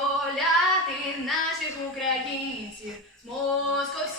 визволяти наших українців. З московських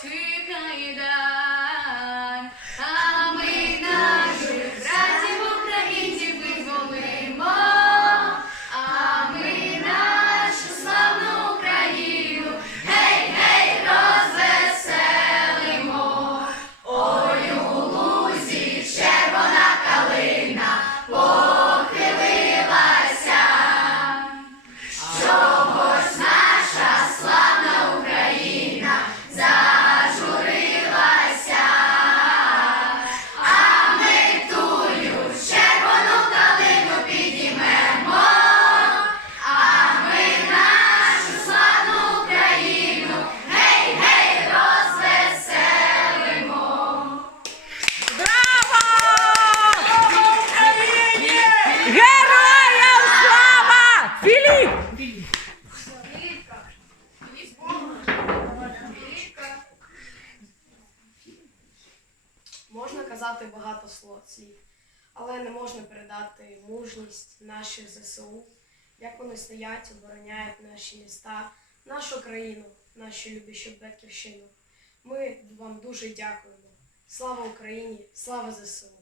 Казати багато слів, але не можна передати мужність наших ЗСУ, як вони стоять, обороняють наші міста, нашу країну, нашу любіщу батьківщину. Ми вам дуже дякуємо. Слава Україні! Слава ЗСУ!